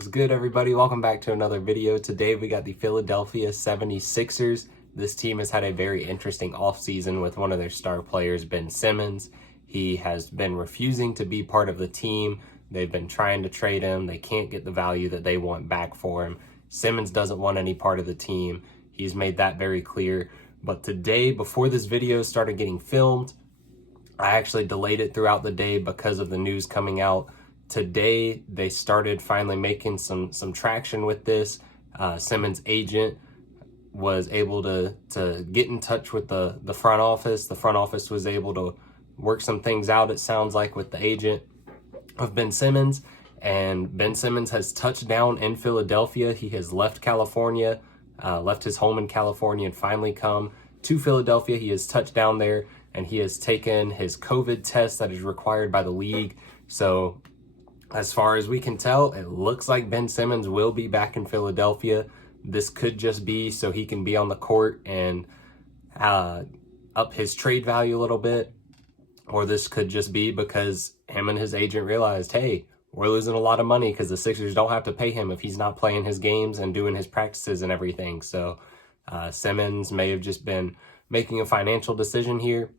What's good, everybody? Welcome back to another video. Today we got the Philadelphia 76ers. This team has had a very interesting offseason with one of their star players, Ben Simmons. He has been refusing to be part of the team. They've been trying to trade him. They can't get the value that they want back for him. Simmons doesn't want any part of the team. He's made that very clear. But today, before this video started getting filmed, I actually delayed it throughout the day because of the news coming out. Today, they started finally making some traction with this. Simmons' agent was able to get in touch with the front office. The front office was able to work some things out, it sounds like, with the agent of Ben Simmons. And Ben Simmons has touched down in Philadelphia. He has left California, left his home in California, and finally come to Philadelphia. He has touched down there, and he has taken his COVID test that is required by the league. So as far as we can tell, it looks like Ben Simmons will be back in Philadelphia. This could just be so he can be on the court and up his trade value a little bit. Or this could just be because him and his agent realized, hey, we're losing a lot of money because the Sixers don't have to pay him if he's not playing his games and doing his practices and everything. So Simmons may have just been making a financial decision here.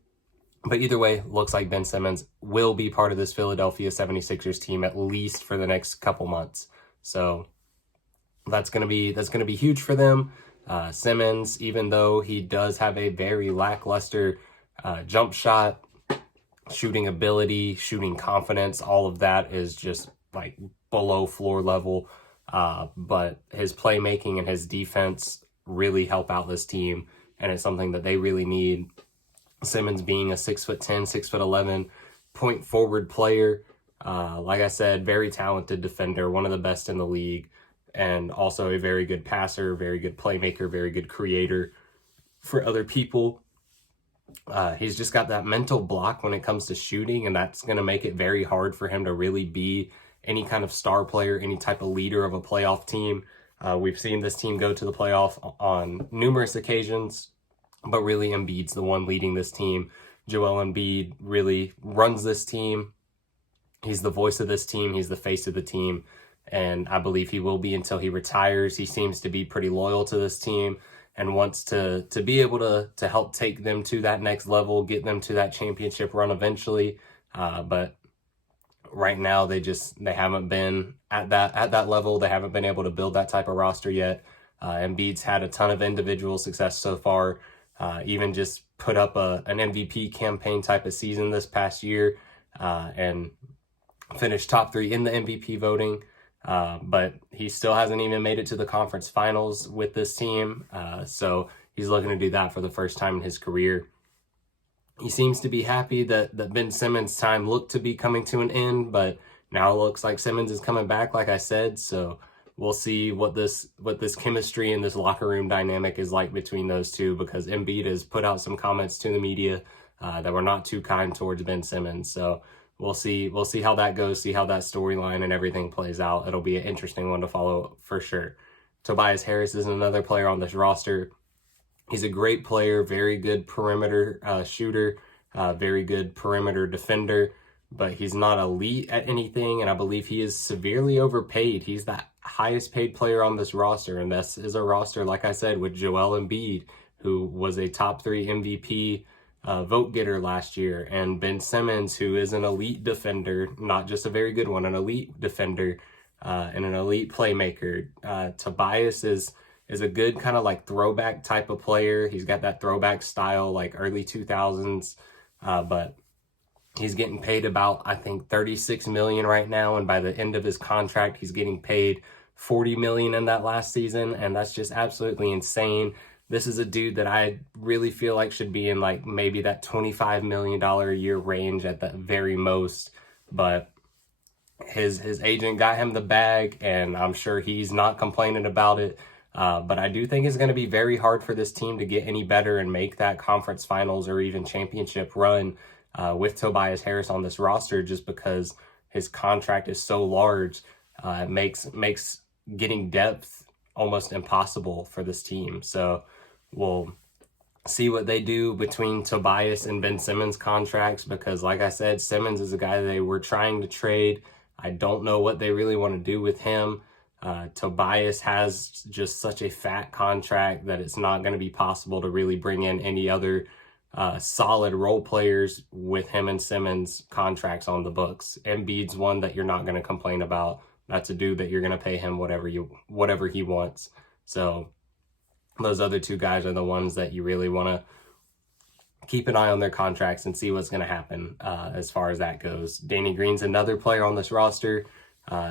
But either way, looks like Ben Simmons will be part of this Philadelphia 76ers team at least for the next couple months. So that's gonna be huge for them. Simmons, even though he does have a very lackluster jump shot, shooting ability, shooting confidence, all of that is just like below floor level. But his playmaking and his defense really help out this team, and it's something that they really need. Simmons being a 6'10", 6'11" point forward player. Like I said, very talented defender, one of the best in the league, and also a very good passer, very good playmaker, very good creator for other people. He's just got that mental block when it comes to shooting, and that's going to make it very hard for him to really be any kind of star player, any type of leader of a playoff team. We've seen this team go to the playoff on numerous occasions, but really Embiid's the one leading this team. Joel Embiid really runs this team. He's the voice of this team. He's the face of the team. And I believe he will be until he retires. He seems to be pretty loyal to this team and wants to be able to help take them to that next level, get them to that championship run eventually. But right now they haven't been at that level. They haven't been able to build that type of roster yet. Embiid's had a ton of individual success so far. Even just put up an MVP campaign type of season this past year and finished top 3 in the MVP voting. But he still hasn't even made it to the conference finals with this team. So he's looking to do that for the first time in his career. He seems to be happy that Ben Simmons' time looked to be coming to an end, but now it looks like Simmons is coming back, like I said. So we'll see what this chemistry and this locker room dynamic is like between those two, because Embiid has put out some comments to the media that were not too kind towards Ben Simmons. So we'll see how that goes, see how that storyline and everything plays out. It'll be an interesting one to follow for sure. Tobias Harris is another player on this roster. He's a great player, very good perimeter shooter, very good perimeter defender, but he's not elite at anything, and I believe he is severely overpaid. He's the highest paid player on this roster, and this is a roster, like I said, with Joel Embiid, who was a top 3 MVP vote getter last year, and Ben Simmons, who is an elite defender, not just a very good one, an elite defender and an elite playmaker. Tobias is a good kind of like throwback type of player. He's got that throwback style, like early 2000s, but he's getting paid about, I think, $36 million right now, and by the end of his contract, he's getting paid $40 million in that last season, and that's just absolutely insane. This is a dude that I really feel like should be in like maybe that $25 million a year range at the very most, but his agent got him the bag, and I'm sure he's not complaining about it. But I do think it's going to be very hard for this team to get any better and make that conference finals or even championship run with Tobias Harris on this roster, just because his contract is so large. It makes getting depth almost impossible for this team. So we'll see what they do between Tobias and Ben Simmons contracts, because like I said, Simmons is a guy they were trying to trade. I don't know what they really want to do with him. Tobias has just such a fat contract that it's not going to be possible to really bring in any other solid role players with him and Simmons contracts on the books. Embiid's one that you're not going to complain about. That's a dude that you're going to pay him whatever he wants. So those other two guys are the ones that you really want to keep an eye on their contracts and see what's going to happen as far as that goes. Danny Green's another player on this roster.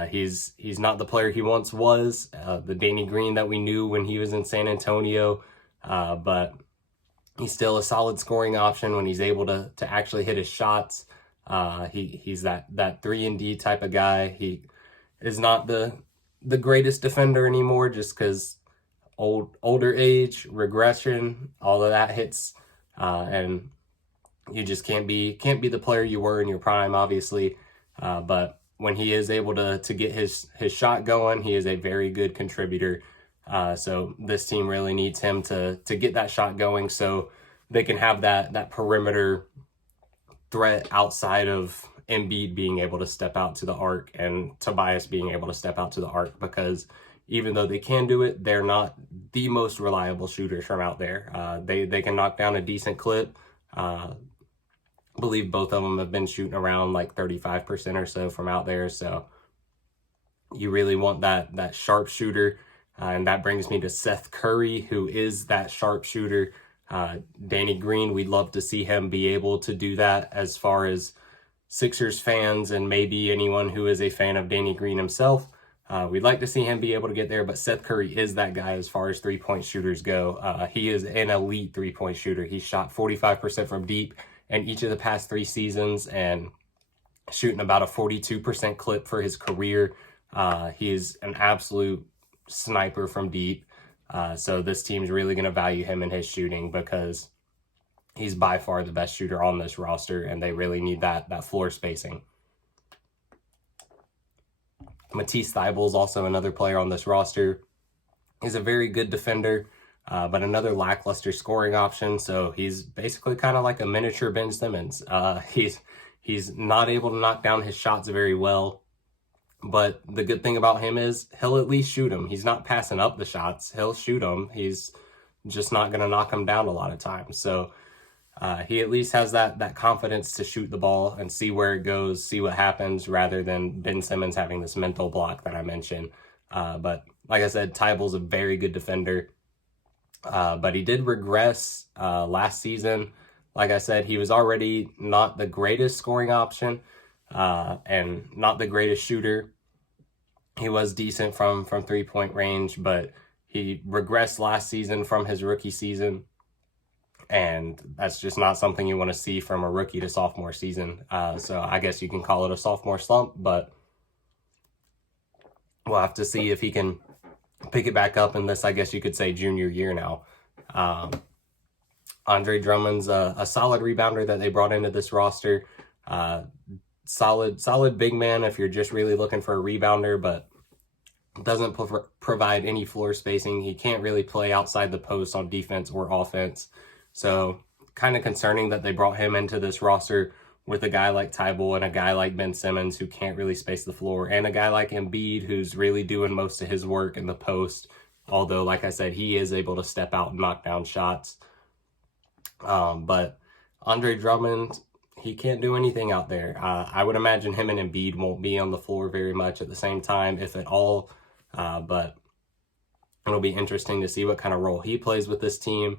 He's not the player he once was, the Danny Green that we knew when he was in San Antonio, but he's still a solid scoring option when he's able to actually hit his shots. He's that 3-and-D type of guy. He is not the greatest defender anymore just because older age, regression, all of that hits, and you just can't be the player you were in your prime, obviously. But when he is able to get his shot going, he is a very good contributor. So this team really needs him to get that shot going so they can have that perimeter threat outside of Embiid being able to step out to the arc and Tobias being able to step out to the arc, because even though they can do it, they're not the most reliable shooters from out there. They can knock down a decent clip. I believe both of them have been shooting around like 35% or so from out there. So you really want that sharp shooter. And that brings me to Seth Curry, who is that sharp shooter. Danny Green, we'd love to see him be able to do that. As far as Sixers fans and maybe anyone who is a fan of Danny Green himself, we'd like to see him be able to get there, but Seth Curry is that guy as far as three-point shooters go. He is an elite three-point shooter. He shot 45% from deep in each of the past 3 seasons and shooting about a 42% clip for his career. He is an absolute sniper from deep. So this team's really going to value him and his shooting because he's by far the best shooter on this roster, and they really need that floor spacing. Matisse Thybulle is also another player on this roster. He's a very good defender, but another lackluster scoring option. So he's basically kind of like a miniature Ben Simmons. He's not able to knock down his shots very well. But the good thing about him is he'll at least shoot them. He's not passing up the shots. He'll shoot them. He's just not going to knock them down a lot of times. So he at least has that confidence to shoot the ball and see where it goes, see what happens, rather than Ben Simmons having this mental block that I mentioned. But like I said, Tybulle's a very good defender. But he did regress last season. Like I said, he was already not the greatest scoring option. And not the greatest shooter. He was decent from 3-point range, but he regressed last season from his rookie season. And that's just not something you want to see from a rookie to sophomore season. So I guess you can call it a sophomore slump, but we'll have to see if he can pick it back up in this, I guess you could say, junior year now. Andre Drummond's a solid rebounder that they brought into this roster. Solid big man if you're just really looking for a rebounder, but doesn't provide any floor spacing. He can't really play outside the post on defense or offense. So kind of concerning that they brought him into this roster with a guy like Tybule and a guy like Ben Simmons who can't really space the floor, and a guy like Embiid who's really doing most of his work in the post. Although, like I said, he is able to step out and knock down shots. But Andre Drummond, he can't do anything out there. I would imagine him and Embiid won't be on the floor very much at the same time, if at all. But it'll be interesting to see what kind of role he plays with this team.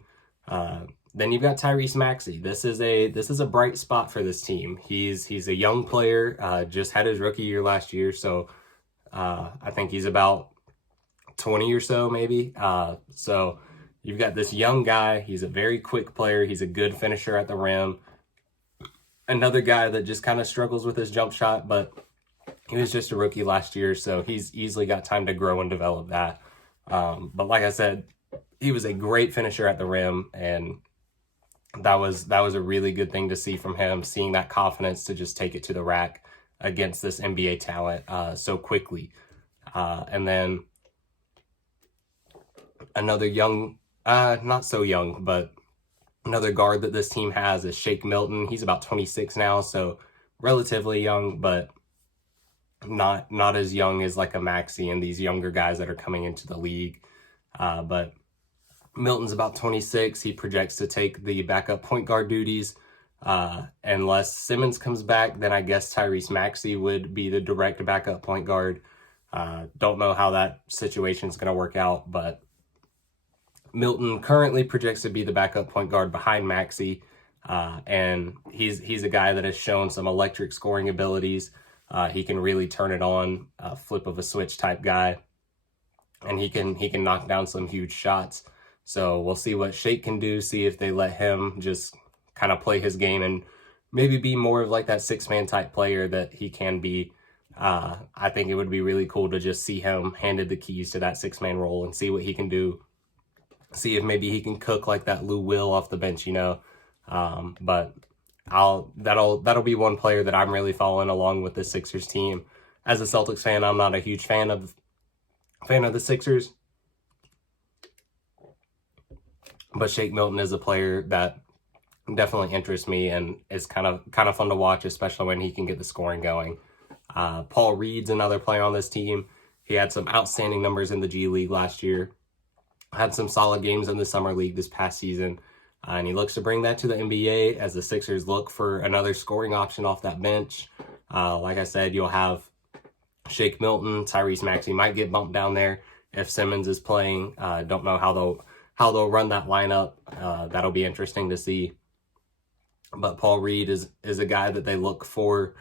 Then you've got Tyrese Maxey. This is a bright spot for this team. He's a young player. Just had his rookie year last year, so I think he's about 20 or so, maybe. So you've got this young guy. He's a very quick player. He's a good finisher at the rim. Another guy that just kind of struggles with his jump shot, but he was just a rookie last year, so he's easily got time to grow and develop that. But like I said, he was a great finisher at the rim, and that was a really good thing to see from him, seeing that confidence to just take it to the rack against this NBA talent so quickly. And then another young, not so young, but another guard that this team has is Milton. He's about 26 now, so relatively young, but not as young as like a Maxey and these younger guys that are coming into the league. But Milton's about 26. He projects to take the backup point guard duties. Unless Simmons comes back, then I guess Tyrese Maxey would be the direct backup point guard. Don't know how that situation is going to work out, but Milton currently projects to be the backup point guard behind Maxey. And he's a guy that has shown some electric scoring abilities. He can really turn it on, flip of a switch type guy, and he can knock down some huge shots. So we'll see what Shake can do, see if they let him just kind of play his game and maybe be more of like that six-man type player that he can be. I think it would be really cool to just see him handed the keys to that six-man role and see what he can do. See if maybe he can cook like that Lou Will off the bench, you know. But that'll be one player that I'm really following along with the Sixers team. As a Celtics fan, I'm not a huge fan of the Sixers, but Shake Milton is a player that definitely interests me and is kind of fun to watch, especially when he can get the scoring going. Paul Reed's another player on this team. He had some outstanding numbers in the G League last year. Had some solid games in the Summer League this past season. And he looks to bring that to the NBA as the Sixers look for another scoring option off that bench. Like I said, you'll have Shake Milton, Tyrese Maxey might get bumped down there if Simmons is playing. Don't know how they'll run that lineup. That'll be interesting to see. But Paul Reed is a guy that they look forward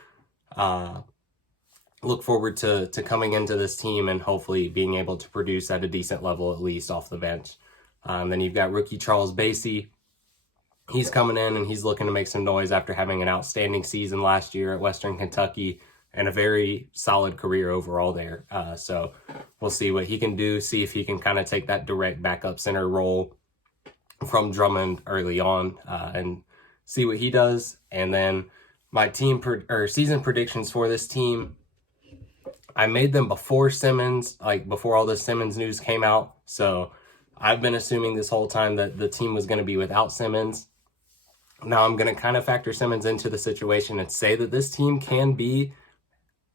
to coming into this team and hopefully being able to produce at a decent level, at least off the bench. Then you've got rookie Charles Bassey. He's coming in and he's looking to make some noise after having an outstanding season last year at Western Kentucky and a very solid career overall there. So we'll see what he can do, see if he can kind of take that direct backup center role from Drummond early on, and see what he does. And then my season predictions for this team, I made them before Simmons, like before all the Simmons news came out. So I've been assuming this whole time that the team was going to be without Simmons. Now I'm going to kind of factor Simmons into the situation and say that this team can be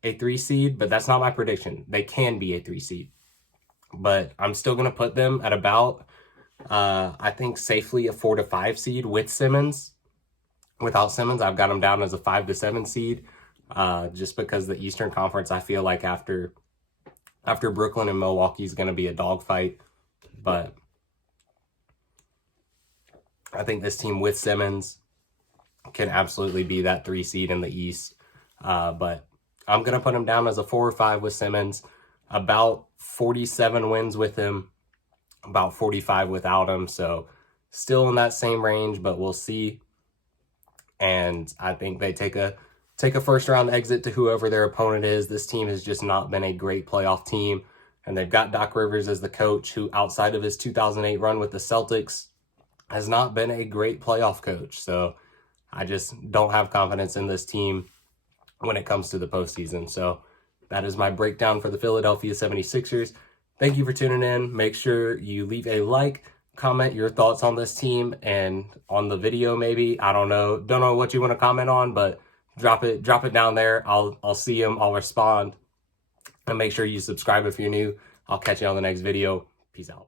a 3 seed, but that's not my prediction. They can be a 3 seed, but I'm still going to put them at about, I think safely a 4 to 5 seed with Simmons. Without Simmons, I've got them down as a 5 to 7 seed, just because the Eastern Conference, I feel like after Brooklyn and Milwaukee is going to be a dogfight. But I think this team with Simmons can absolutely be that 3 seed in the East. But I'm going to put him down as a 4 or 5 with Simmons, about 47 wins with him, about 45 without him. So still in that same range, but we'll see. And I think they take a first round exit to whoever their opponent is. This team has just not been a great playoff team. And they've got Doc Rivers as the coach, who outside of his 2008 run with the Celtics has not been a great playoff coach. So I just don't have confidence in this team when it comes to the postseason. So that is my breakdown for the Philadelphia 76ers. Thank you for tuning in. Make sure you leave a like, comment your thoughts on this team and on the video maybe. I don't know what you want to comment on, but drop it down there. I'll see them, I'll respond. And make sure you subscribe if you're new. I'll catch you on the next video. Peace out.